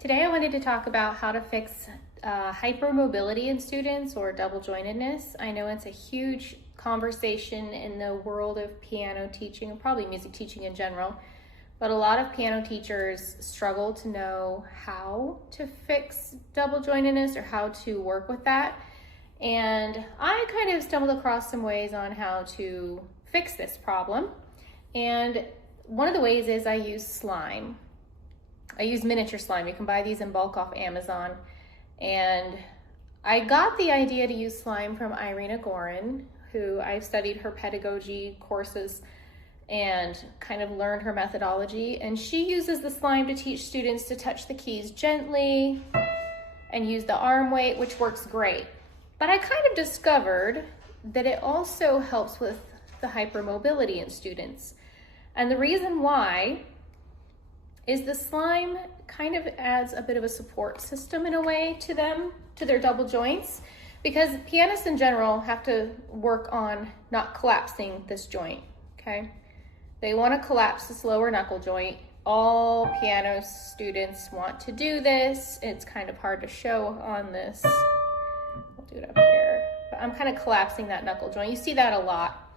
Today I wanted to talk about how to fix hypermobility in students or double jointedness. I know it's a huge conversation in the world of piano teaching and probably music teaching in general, but a lot of piano teachers struggle to know how to fix double jointedness or how to work with that. And I kind of stumbled across some ways on how to fix this problem. And one of the ways is I use slime. I use miniature slime. You can buy these in bulk off Amazon. And I got the idea to use slime from Irina Gorin, who I've studied her pedagogy courses and kind of learned her methodology. And she uses the slime to teach students to touch the keys gently and use the arm weight, which works great. But I kind of discovered that it also helps with the hypermobility in students. And the reason why is the slime kind of adds a bit of a support system in a way to them, to their double joints, because pianists in general have to work on not collapsing this joint, okay? They want to collapse this lower knuckle joint. All piano students want to do this. It's kind of hard to show on this. We'll do it up here. But I'm kind of collapsing that knuckle joint. You see that a lot.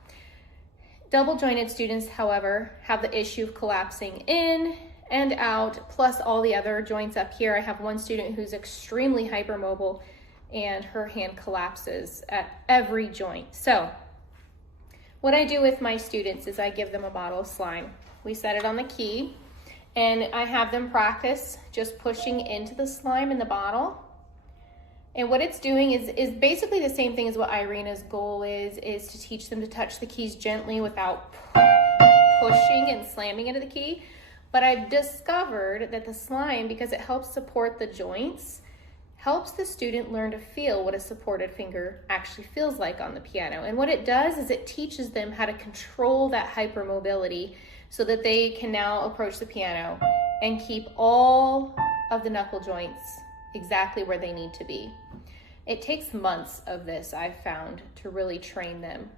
Double jointed students, however, have the issue of collapsing in and out, plus all the other joints up here. I have one student who's extremely hypermobile and her hand collapses at every joint. So what I do with my students is I give them a bottle of slime. We set it on the key and I have them practice just pushing into the slime in the bottle. And what it's doing is basically the same thing as what Irina's goal is to teach them to touch the keys gently without pushing and slamming into the key. But I've discovered that the slime, because it helps support the joints, helps the student learn to feel what a supported finger actually feels like on the piano. And what it does is it teaches them how to control that hypermobility so that they can now approach the piano and keep all of the knuckle joints exactly where they need to be. It takes months of this, I've found, to really train them.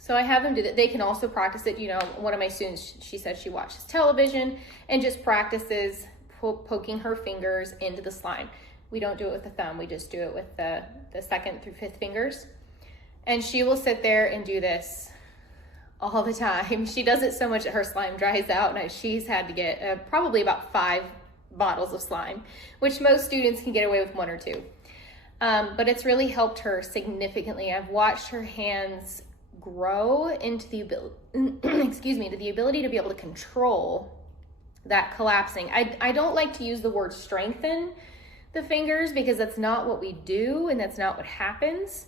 So I have them do that. They can also practice it. You know, one of my students, she said she watches television and just practices poking her fingers into the slime. We don't do it with the thumb. We just do it with the second through fifth fingers. And she will sit there and do this all the time. She does it so much that her slime dries out, and she's had to get probably about 5 bottles of slime, which most students can get away with 1 or 2. But it's really helped her significantly. I've watched her hands grow into the ability, to the ability to be able to control that collapsing. I don't like to use the word strengthen the fingers because that's not what we do and that's not what happens.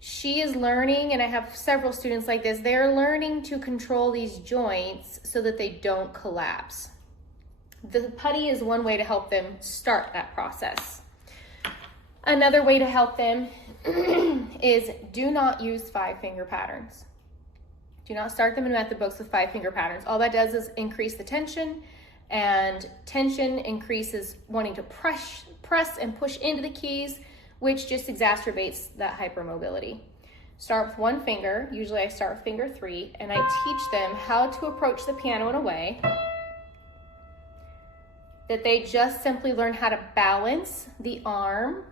She is learning, and I have several students like this, they're learning to control these joints so that they don't collapse. The putty is one way to help them start that process. Another way to help them is do not use 5-finger patterns. Do not start them in method books with 5-finger patterns. All that does is increase the tension, and tension increases wanting to press and push into the keys, which just exacerbates that hypermobility. Start with 1 finger. Usually I start with finger 3, and I teach them how to approach the piano in a way that they just simply learn how to balance the arm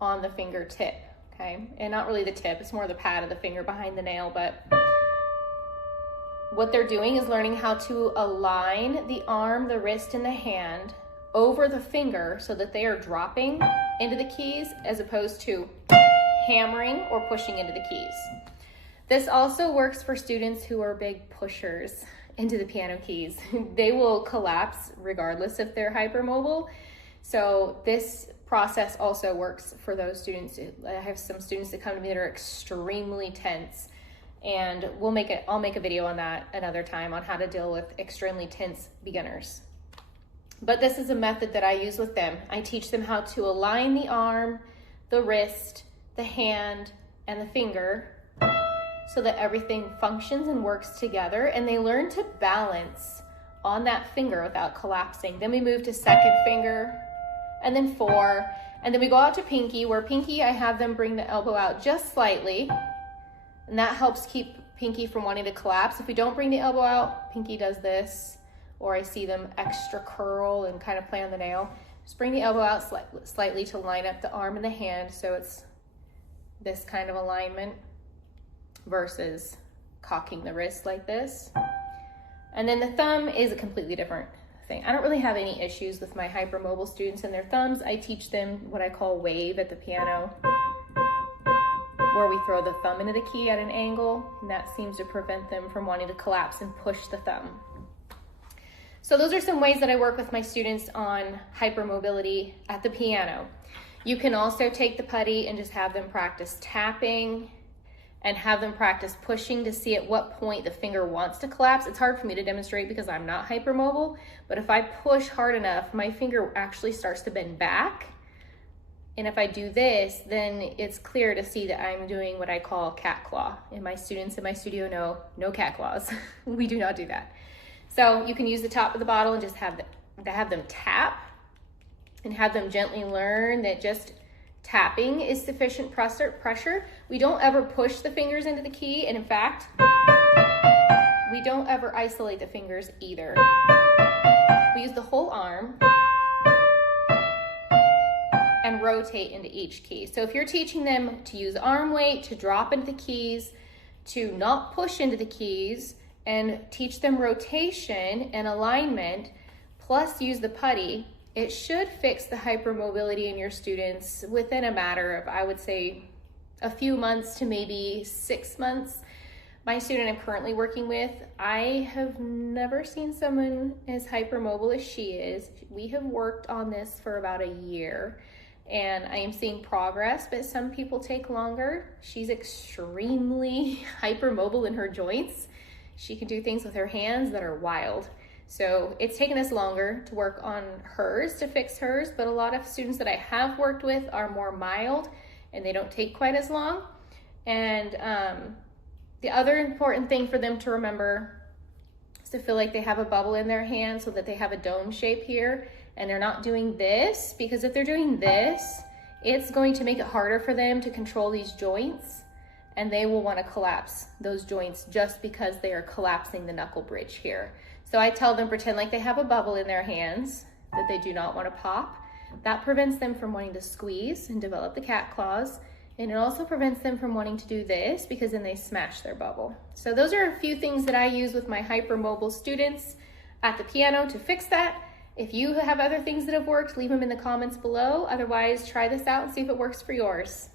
on the fingertip, okay? And not really the tip, it's more the pad of the finger behind the nail, but what they're doing is learning how to align the arm, the wrist, and the hand over the finger so that they are dropping into the keys as opposed to hammering or pushing into the keys. This also works for students who are big pushers into the piano keys. They will collapse regardless if they're hypermobile. So this process also works for those students. I have some students that come to me that are extremely tense, and I'll make a video on that another time on how to deal with extremely tense beginners. But this is a method that I use with them. I teach them how to align the arm, the wrist, the hand, and the finger so that everything functions and works together, and they learn to balance on that finger without collapsing. Then we move to 2nd finger, and then 4, and then we go out to pinky, where pinky I have them bring the elbow out just slightly, and that helps keep pinky from wanting to collapse. If we don't bring the elbow out, pinky does this, or I see them extra curl and kind of play on the nail, just bring the elbow out slightly to line up the arm and the hand so it's this kind of alignment versus cocking the wrist like this. And then the thumb is a completely different thing. I don't really have any issues with my hypermobile students and their thumbs. I teach them what I call wave at the piano, where we throw the thumb into the key at an angle, and that seems to prevent them from wanting to collapse and push the thumb. So those are some ways that I work with my students on hypermobility at the piano. You can also take the putty and just have them practice tapping and have them practice pushing to see at what point the finger wants to collapse. It's hard for me to demonstrate because I'm not hypermobile, but if I push hard enough, my finger actually starts to bend back. And if I do this, then it's clear to see that I'm doing what I call cat claw. And my students in my studio know, no cat claws. We do not do that. So you can use the top of the bottle and just have them tap and have them gently learn that just tapping is sufficient pressure. We don't ever push the fingers into the key. And in fact, we don't ever isolate the fingers either. We use the whole arm and rotate into each key. So if you're teaching them to use arm weight, to drop into the keys, to not push into the keys, and teach them rotation and alignment, plus use the putty, it should fix the hypermobility in your students within a matter of, I would say, a few months to maybe 6 months. My student I'm currently working with, I have never seen someone as hypermobile as she is. We have worked on this for about a year, and I am seeing progress, but some people take longer. She's extremely hypermobile in her joints. She can do things with her hands that are wild. So it's taken us longer to work on hers, to fix hers, but a lot of students that I have worked with are more mild and they don't take quite as long. And the other important thing for them to remember is to feel like they have a bubble in their hand so that they have a dome shape here, and they're not doing this, because if they're doing this, it's going to make it harder for them to control these joints, and they will want to collapse those joints just because they are collapsing the knuckle bridge here. So I tell them pretend like they have a bubble in their hands that they do not want to pop. That prevents them from wanting to squeeze and develop the cat claws. And it also prevents them from wanting to do this because then they smash their bubble. So those are a few things that I use with my hypermobile students at the piano to fix that. If you have other things that have worked, leave them in the comments below. Otherwise, try this out and see if it works for yours.